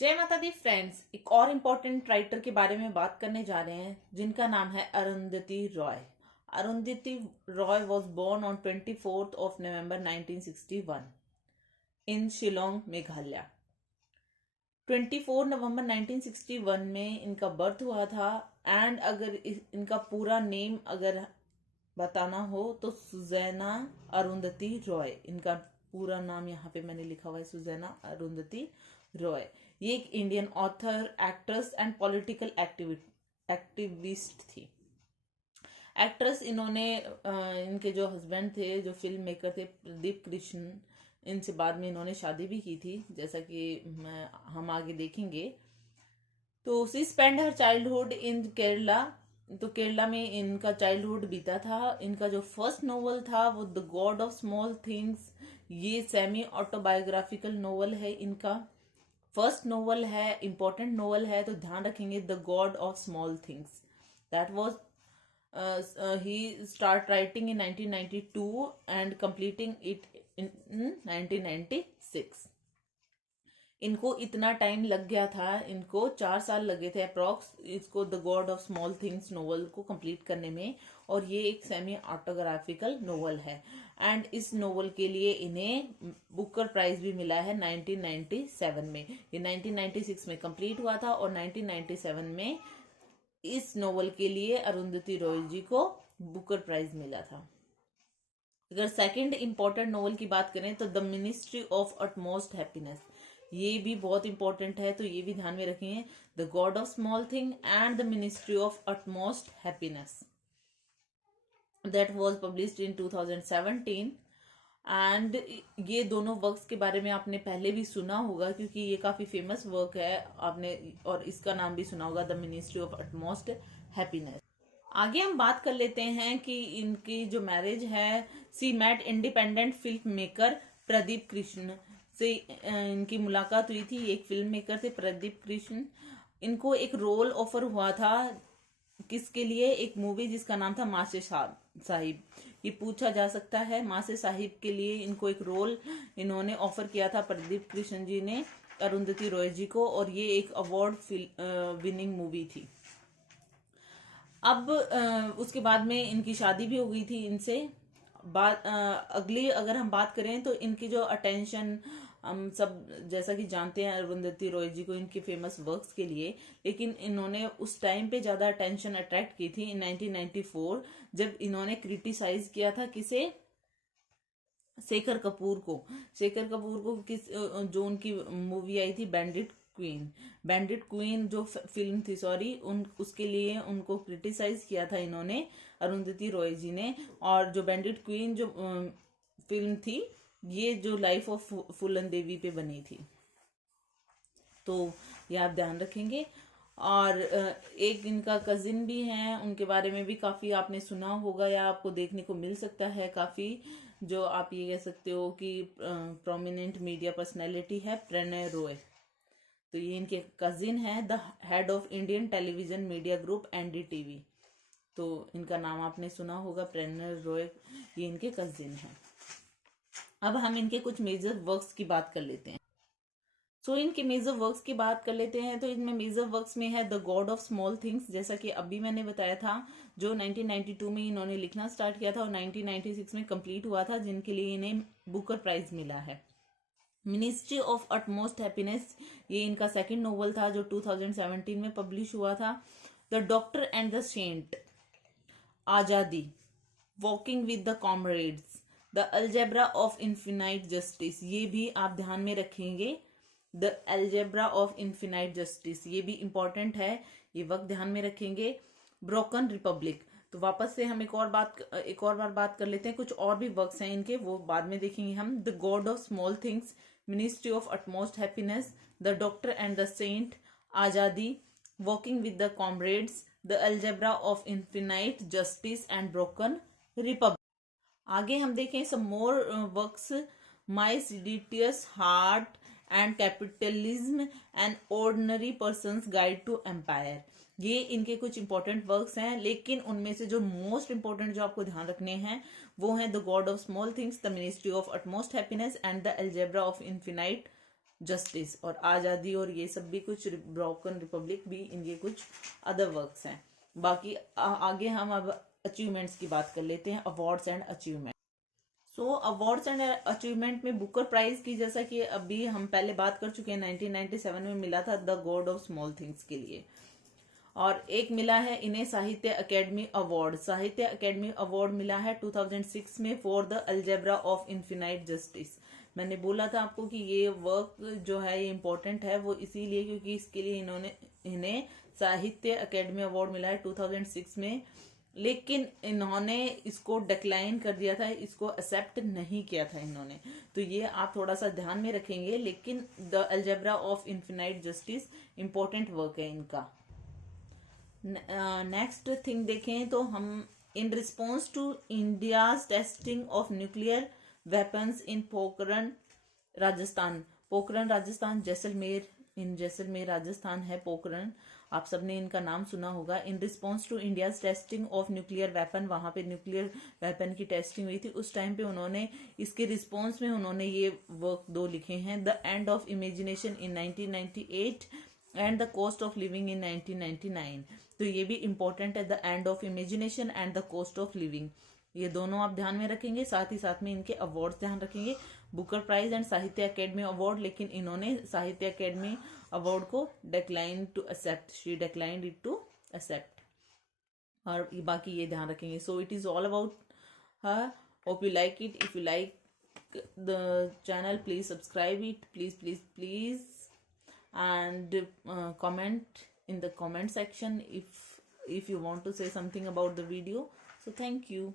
जय माता दी फ्रेंड्स। एक और इम्पोर्टेंट राइटर के बारे में बात करने जा रहे हैं जिनका नाम है Arundhati Roy. Arundhati Roy was born on 24th of November 1961 in Shillong Meghalaya. 24 नवंबर 1961 में इनका बर्थ हुआ था। एंड अगर इनका पूरा नेम अगर बताना हो तो सुजैना अरुंधति रॉय, इनका पूरा नाम यहाँ पे मैंने लिखा हुआ है, सुजैना अरुंधति रॉय। ये एक Indian author, actress and political activist थी। एक्ट्रेस इन्होंने इनके जो हस्बैंड थे, जो फिल्म मेकर थे प्रदीप कृष्ण, इनसे बाद में इन्होंने शादी भी की थी, जैसा कि हम आगे देखेंगे। तो शी स्पेंड हर चाइल्डहुड इन केरला। तो केरला में इनका चाइल्डहुड बीता था। इनका जो फर्स्ट नोवेल था वो the God of Small things, ये सेमी ऑटोबायोग्राफिकल नोवेल है। इनका फर्स्ट नोवेल है, इंपॉर्टेंट नोवेल है, तो ध्यान रखेंगे the God of Small things. That was he start writing in 1992 and completing it in 1996। इनको इतना टाइम लग गया था, इनको 4 साल लगे थे अप्रॉक्स इसको the God of Small things novel को कंप्लीट करने में। और ये एक सेमी ऑटोग्राफिकल नोवेल है। एंड इस नोवेल के लिए इन्हें बुकर प्राइज भी मिला है 1997 में। ये 1996 में कंप्लीट हुआ था और 1997 में इस नोवेल के लिए अरुंधति रॉय जी को बुकर प्राइज मिला था। अगर सेकंड इंपॉर्टेंट नोवेल की बात करें तो the ministry of Utmost happiness, ये भी बहुत इंपॉर्टेंट है, तो ये भी ध्यान में रखेंगे। The God of small thing and the ministry of Utmost happiness, that was published in 2017। And ये दोनों वर्क्स के बारे में आपने पहले भी सुना होगा क्योंकि ये काफी फेमस वर्क है आपने, और इसका नाम भी सुना होगा the ministry of Utmost happiness. आगे हम बात कर लेते हैं कि इनकी जो मैरिज है, she met independent film maker Pradip Krishen से इनकी मुलाकात हुई थी। एक फिल्म मेकर थे प्रदीप कृष्ण। इनको एक रोल ऑफर हुआ था, किसके लिए? एक मूवी जिसका नाम था माँ से साहिब। ये पूछा जा सकता है, माँ से साहिब के लिए इनको एक रोल इन्होंने ऑफर किया था प्रदीप कृष्ण जी ने अरुंधति रॉय जी को, और ये एक अवार्ड विनिंग मूवी थी। अब उसके बाद में इनकी शादी भी हो गई थी इनसे। अगली अगर हम बात करें तो इनकी जो अटेंशन, हम सब जैसा कि जानते हैं अरुंधति रॉय जी को इनके फेमस वर्क्स के लिए, लेकिन इन्होंने उस टाइम पे ज्यादा अटेंशन अट्रैक्ट की थी इन 1994 जब इन्होंने क्रिटिसाइज किया था किसे? शेखर कपूर को। शेखर कपूर को जो उनकी मूवी आई थी बैंडिट क्वीन जो फिल्म थी, उसके लिए उनको क्रिटिसाइज किया था इन्होंने, अरुंधति रॉय जी ने। और जो बैंडिट क्वीन जो फिल्म थी, ये जो लाइफ ऑफ फूलन देवी पे बनी थी, तो ये आप ध्यान रखेंगे। और एक इनका कजिन भी है, उनके बारे में भी काफी आपने सुना होगा या आपको देखने को मिल सकता है काफी, जो आप ये कह सकते हो कि प्रोमिनेंट मीडिया पर्सनैलिटी है, प्रणय रॉय। तो ये इनके कजिन है, the head of Indian television media group NDTV. तो इनका नाम आपने सुना होगा, प्रणय रॉय, ये इनके कजिन है। अब हम इनके कुछ मेजर वर्क्स की बात कर लेते हैं। इनके मेजर वर्क्स की बात कर लेते हैं। तो इनमें मेजर वर्क्स में है the God of Small things, जैसा कि अभी मैंने बताया था, जो 1992 में इन्होंने लिखना स्टार्ट किया था और 1996 में कंप्लीट हुआ था, जिनके लिए इन्हें बुकर प्राइज मिला है। मिनिस्ट्री ऑफ अटमोस्ट हैप्पीनेस, ये इनका सेकंड नोवेल था जो 2017 में पब्लिश हुआ था। The Doctor and the Saint, Azadi, Walking with the Comrades, the Algebra of Infinite Justice, ये भी आप ध्यान में रखेंगे। The Algebra of Infinite Justice, ये भी इंपॉर्टेंट है, ये वक्त ध्यान में रखेंगे। ब्रोकन रिपब्लिक, तो वापस से हम एक और बार बात कर लेते हैं। कुछ और भी वर्क्स हैं इनके, वो बाद में देखेंगे हम। The God of Small Things, Ministry of Utmost Happiness, the Doctor and the Saint, Azadi, Walking with the Comrades, the Algebra of Infinite Justice and Broken Republic. आगे हम देखें some more works, My Seditious Heart and Capitalism and Ordinary Person's Guide to Empire, ये इनके कुछ important works हैं। लेकिन उनमें से जो मोस्ट इंपॉर्टेंट जो आपको ध्यान रखने हैं वो हैं the God of Small things, the ministry of Utmost happiness and the Algebra of Infinite justice और आज़ादी और ये सब भी कुछ, ब्रोकन रिपब्लिक भी, इनके कुछ अदर वर्क्स हैं। बाकी आगे हम अब अचीवमेंट्स की बात कर लेते हैं, awards and achievement. So awards and achievement में बुकर प्राइज की, जैसा कि अभी हम पहले बात कर चुके हैं, 1997 में मिला था the God of Small things के लिए। और एक मिला है इन्हें साहित्य अकेडमी अवार्ड, साहित्य अकेडमी अवार्ड मिला है 2006 में for the Algebra of Infinite justice. मैंने बोला था आपको कि ये वर्क जो है ये इम्पोर्टेंट है, वो इसीलिए क्योंकि इसके लिए इन्हें साहित्य अकेडमी अवार्ड मिला है 2006 में, लेकिन इन्होंने इसको डिक्लाइन कर दिया था, इसको एक्सेप्ट नहीं किया था इन्होंने। तो ये आप थोड़ा सा ध्यान में रखेंगे, लेकिन the Algebra of Infinite Justice important work है इनका। नेक्स्ट थिंग देखें तो हम, in response to India's testing of nuclear weapons in Pokhran Rajasthan, Pokhran Rajasthan, Jaisalmer, in Jaisalmer Rajasthan है पोखरण, आप सबने इनका नाम सुना होगा। In response to India's testing of nuclear weapon, वहां पे न्यूक्लियर वेपन की टेस्टिंग हुई थी, उस टाइम पे उन्होंने इसके रिस्पॉन्स में उन्होंने ये वर्क 2 लिखे हैं, the end of imagination in 1998 and the cost of living in 1999। तो ये भी इंपॉर्टेंट है, the end of imagination and the cost of living, ये दोनों आप ध्यान में रखेंगे। साथ ही साथ में इनके अवार्ड्स ध्यान रखेंगे, Booker prize and Sahitya Akademi award, लेकिन इन्होंने साहित्य अकेडमी अवार्ड को decline to accept, she declined it to accept, और बाकी ये ध्यान रखेंगे। So it is all about her, hope you like it. If you like the channel, please subscribe it, please and comment in the comment section if you want to say something about the video. So thank you.